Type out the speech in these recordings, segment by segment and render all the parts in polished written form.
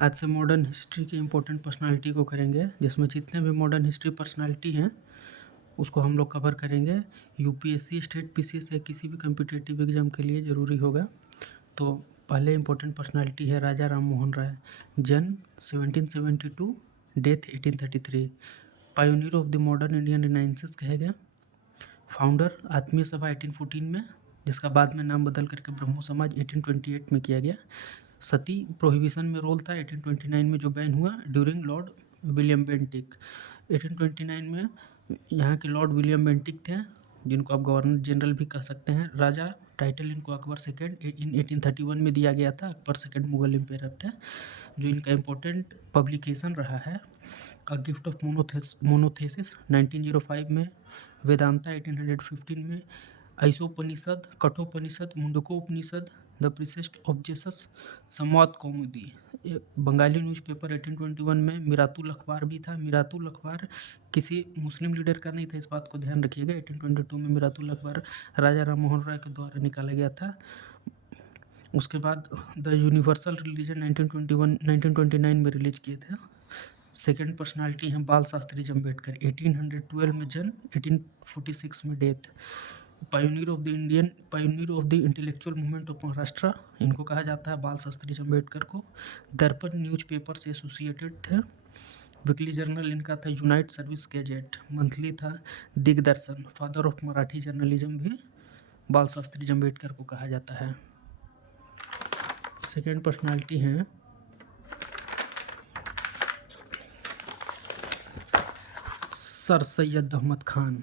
आज से modern history की इम्पोर्टेंट पर्सनालिटी को करेंगे, जिसमें जितने भी मॉडर्न हिस्ट्री पर्सनालिटी हैं उसको हम लोग कवर करेंगे। यूपीएससी, स्टेट पीसीएस या किसी भी कम्पिटिटिव एग्जाम के लिए ज़रूरी होगा। तो पहले इम्पोर्टेंट पर्सनालिटी है राजा राम मोहन राय। जन्म 1772, death 1833। Pioneer of the modern Indian renaissance कहे गए। फाउंडर आत्मीय सभा 1814 में, जिसका बाद में नाम बदल करके ब्रह्मो समाज 1828 में किया गया। सती प्रोहिबिशन में रोल था 1829 में जो बैन हुआ ड्यूरिंग लॉर्ड विलियम बेंटिक। 1829 में यहाँ के लॉर्ड विलियम बेंटिक थे, जिनको आप गवर्नर जनरल भी कह सकते हैं। राजा टाइटल इनको अकबर सेकेंड इन 1831 में दिया गया था। अकबर सेकेंड मुगल एम्पायर थे। जो इनका इम्पोर्टेंट पब्लिकेशन रहा है अ गिफ्ट ऑफ मोनोथेसिस 1905 में, वेदांता 1815 में, ऐसोपनिषद, Kathopanishad, Mundakopanishad, the प्रिसेस्ट of Jesus, संवाद कौमुदी। बंगाली न्यूज़पेपर 1821 में। मिरातुल अखबार भी था। मिरातुल अखबार किसी मुस्लिम लीडर का नहीं था, इस बात को ध्यान रखिएगा। 1822 में मिरातुल अखबार राजा राम मोहन राय के द्वारा निकाला गया था। उसके बाद द यूनिवर्सल रिलीजन 1929 में रिलीज किए थे। सेकेंड पर्सनालिटी हैं बाल शास्त्री अम्बेडकर। 1812 में जन्म, 1846 में death. Pioneer of the intellectual movement of Maharashtra, इनको कहा जाता है बाल शास्त्री अम्बेडकर को। दर्पण न्यूज़पेपर से एसोसिएटेड थे। वीकली जर्नल इनका था यूनाइट सर्विस गैजेट। मंथली था दिग्दर्शन। फादर ऑफ मराठी जर्नलिज्म भी बाल शास्त्री अम्बेडकर को कहा जाता है। सेकेंड पर्सनालिटी हैं सर सैयद अहमद खान।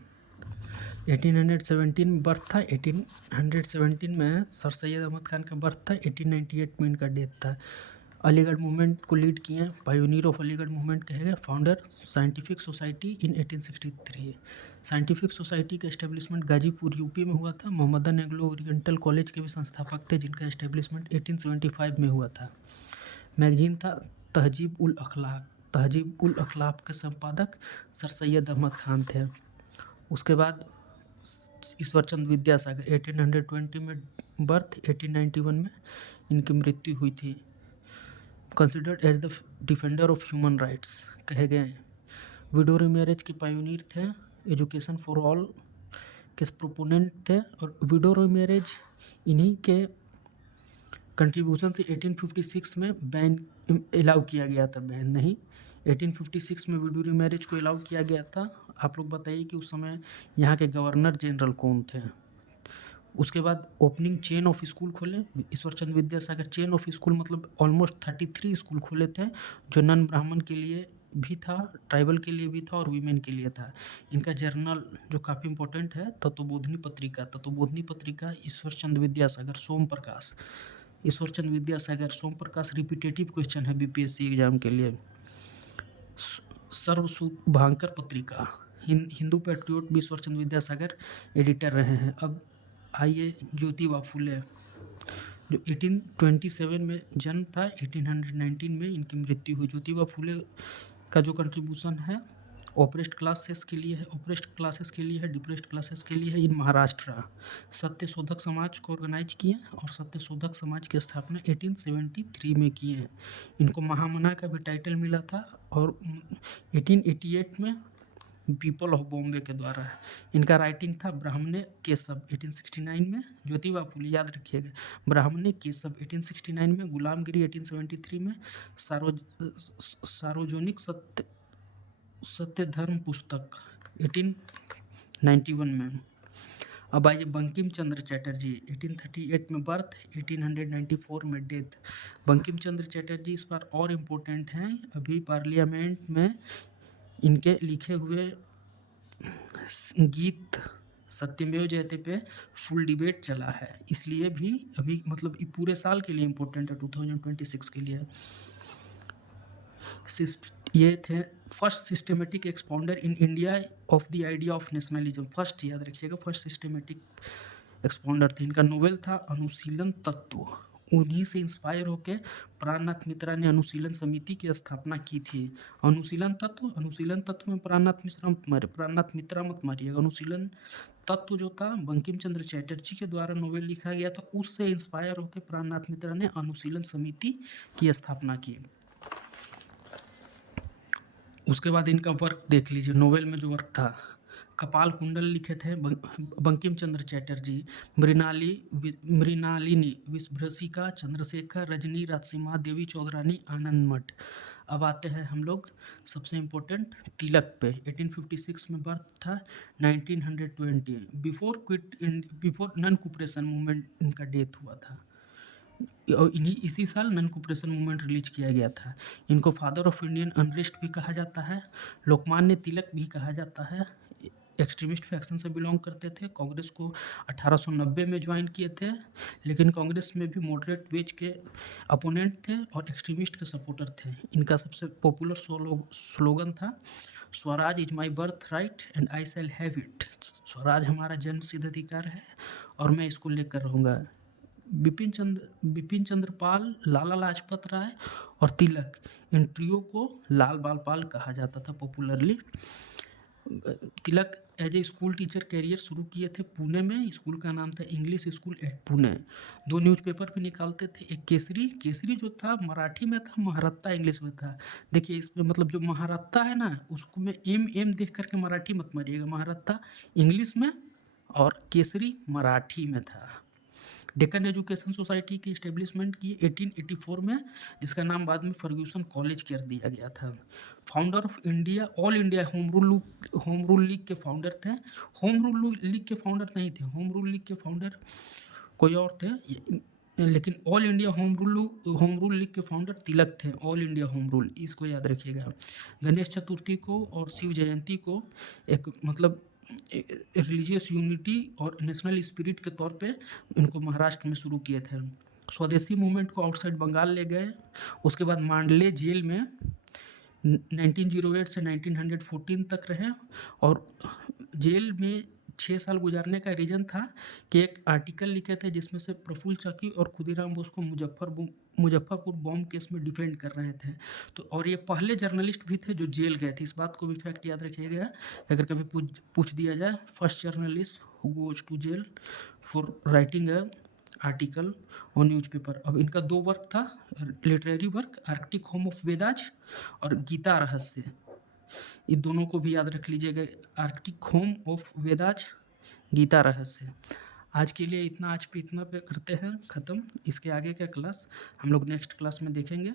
1817 में बर्थ था। 1817 में सर सैयद अहमद खान का बर्थ था। 1898 में इनका डेथ था। अलीगढ़ मूवमेंट को लीड किए हैं। पायोनियर ऑफ अलीगढ़ मूवमेंट कहे गए। Founder scientific society in 1863। Scientific society का एस्टेब्लिशमेंट गाजीपुर यूपी में हुआ था। मोहम्मदन एंग्लो ओरिएंटल कॉलेज के भी संस्थापक थे, जिनका एस्टेब्लिशमेंट 1875 में हुआ था। मैगजीन था तहजीब उल अखलाक। तहजीब उल अखलाक के संपादक सर सैयद अहमद खान थे। उसके बाद ईश्वर चंद्र विद्यासागर 1820 में बर्थ, 1891 में इनकी मृत्यु हुई थी। Considered as the defender of human rights कहे गए हैं। विडो रीमैरेज के पायोनियर थे। एजुकेशन फॉर ऑल के प्रोपोनेंट थे। और विडो रीमैरेज इन्हीं के कंट्रीब्यूशन से 1856 में बैन अलाउ किया गया था। बैन नहीं, 1856 में विडो रीमैरेज को अलाउ किया गया था। आप लोग बताइए कि उस समय यहाँ के गवर्नर जनरल कौन थे। उसके बाद ओपनिंग चेन ऑफ स्कूल खोले Ishwar Chandra Vidyasagar. Chain of school मतलब ऑलमोस्ट 33 स्कूल खोले थे, जो नन ब्राह्मण के लिए भी था, ट्राइबल के लिए भी था और वीमेन के लिए था। इनका जर्नल जो काफ़ी इंपॉर्टेंट है तत्वबोधिनी पत्रिका। तत्वबोधिनी पत्रिका ईश्वर चंद्र विद्यासागर, सोम प्रकाश। ईश्वर चंद्र विद्यासागर, सोम प्रकाश रिपीटेटिव क्वेश्चन है बीपीएससी एग्जाम के लिए। सर्व शुभांकर पत्रिका। हिंदू पैट्रियोट भी ईश्वर चंद्र विद्यासागर एडिटर रहे हैं। अब आइए ज्योतिबा फुले, जो 1827 में जन्म था, 1819 में इनकी मृत्यु हुई। ज्योतिबा फुले का जो कंट्रीब्यूशन है ओप्रेस्ड क्लासेस के लिए है, डिप्रेस्ड क्लासेस के लिए है इन महाराष्ट्र। सत्य शोधक समाज को ऑर्गेनाइज किए और सत्य शोधक समाज की स्थापना 1873 में किए हैं। इनको महामना का भी टाइटल मिला था और 1888 में पीपल ऑफ बॉम्बे के द्वारा है। इनका राइटिंग था ब्राह्मणे केशव 1869 में। ज्योतिबा फुले याद रखिएगा, ब्राह्मणे केशव 1869 में। गुलामगिरी 1873 में। सार्वजनिक सत्य धर्म पुस्तक 1891 में। अब आइए बंकिम चंद्र चटर्जी। 1838 में बर्थ, 1894 में डेथ। बंकिम चंद्र चटर्जी इस बार और इम्पोर्टेंट हैं। अभी पार्लियामेंट में इनके लिखे हुए गीत सत्यमेव जयते पे फुल डिबेट चला है, इसलिए भी अभी मतलब पूरे साल के लिए इम्पोर्टेंट है, 2026 के लिए। ये थे first systematic expounder in India of the idea of nationalism. First याद रखिएगा, फर्स्ट सिस्टमेटिक एक्सपाउंडर थे। इनका नोवेल था अनुशीलन तत्व। उन्हीं से इंस्पायर होकर प्राणनाथ मित्रा ने अनुशीलन समिति की स्थापना की थी। अनुशीलन तत्व में प्राणनाथ मित्रा मत मारिएगा। अनुशीलन तत्व जो था बंकिम चंद्र चटर्जी के द्वारा नोवेल लिखा गया था, उससे इंस्पायर होकर प्राणनाथ मित्रा ने अनुशीलन समिति की स्थापना की। उसके बाद इनका वर्क देख लीजिए, नोवेल में जो वर्क था, कपाल कुंडल लिखे थे बंकिम चंद्र चैटर्जी, मृणालिनी विश्वभ्रसिका, चंद्रशेखर, रजनी, राजसिम्हा देवी, चौधरानी, आनंद मठ। अब आते हैं हम लोग सबसे इम्पोर्टेंट तिलक पे। 1856 में बर्थ था, 1920 बिफोर नन कोऑपरेशन मूवमेंट इनका डेथ हुआ था। और इन्हीं इसी साल नन कोऑपरेशन मूवमेंट रिलीज किया गया था। इनको फादर ऑफ इंडियन अनरेस्ट भी कहा जाता है, लोकमान्य तिलक भी कहा जाता है। एक्सट्रीमिस्ट फैक्शन से बिलोंग करते थे, कांग्रेस को 1890 में ज्वाइन किए थे, लेकिन कांग्रेस में भी मॉडरेट वेज के अपोनेंट थे और एक्सट्रीमिस्ट के सपोर्टर थे। इनका सबसे पॉपुलर स्लोगन था, Swaraj is my birth right and I shall have it. Swaraj हमारा जन्म सिद्ध अधिकार है और मैं इसको लेकर रहूँगा। बिपिन चंद्र पाल, लाला लाजपत राय और तिलक, इन ट्रियो को लाल बाल पाल कहा जाता था popularly. Tilak as a school teacher career शुरू किए थे पुणे में। स्कूल का नाम था English school at Pune. 2 newspaper भी निकालते थे, एक केसरी जो था मराठी में था, महारत्ता इंग्लिश में था। देखिए इसमें मतलब जो महारत्ता है ना, उसको में एम देख करके मराठी मत मारिएगा, महारत्ता इंग्लिश में और केसरी मराठी में था। डेक्कन एजुकेशन सोसाइटी की इस्टेब्लिशमेंट की 1884 में, जिसका नाम बाद में फर्ग्यूसन कॉलेज कर दिया गया था। Founder of India all India home rule league के फाउंडर थे। होम रूल लीग के फाउंडर नहीं थे, होम रूल लीग के फाउंडर कोई और थे, लेकिन all India home rule league के फाउंडर तिलक थे। ऑल इंडिया होम रूल, इसको याद रखिएगा। गणेश चतुर्थी को और शिव जयंती को एक मतलब रिलीजियस यूनिटी और नेशनल स्पिरिट के तौर पे इनको महाराष्ट्र में शुरू किए थे। स्वदेशी मूवमेंट को आउटसाइड बंगाल ले गए। उसके बाद मांडले जेल में 1908 से 1914 तक रहे और जेल में 6 साल गुजारने का रीज़न था कि एक आर्टिकल लिखे थे जिसमें से प्रफुल्ल चाकी और खुदीराम बोस को मुजफ्फरपुर बॉम्ब केस में डिफेंड कर रहे थे। तो और ये पहले जर्नलिस्ट भी थे जो जेल गए थे, इस बात को भी फैक्ट याद रखिएगा अगर कभी पूछ दिया जाए। First journalist who goes to jail for writing a article और न्यूज़पेपर। अब इनका 2 वर्क था, literary work, Arctic home of Vedas और गीता रहस्य। इन दोनों को भी याद रख लीजिएगा, Arctic home of Vedas, Gita Rahasya. आज के लिए इतना पे करते हैं ख़त्म। इसके आगे का क्लास हम लोग नेक्स्ट क्लास में देखेंगे।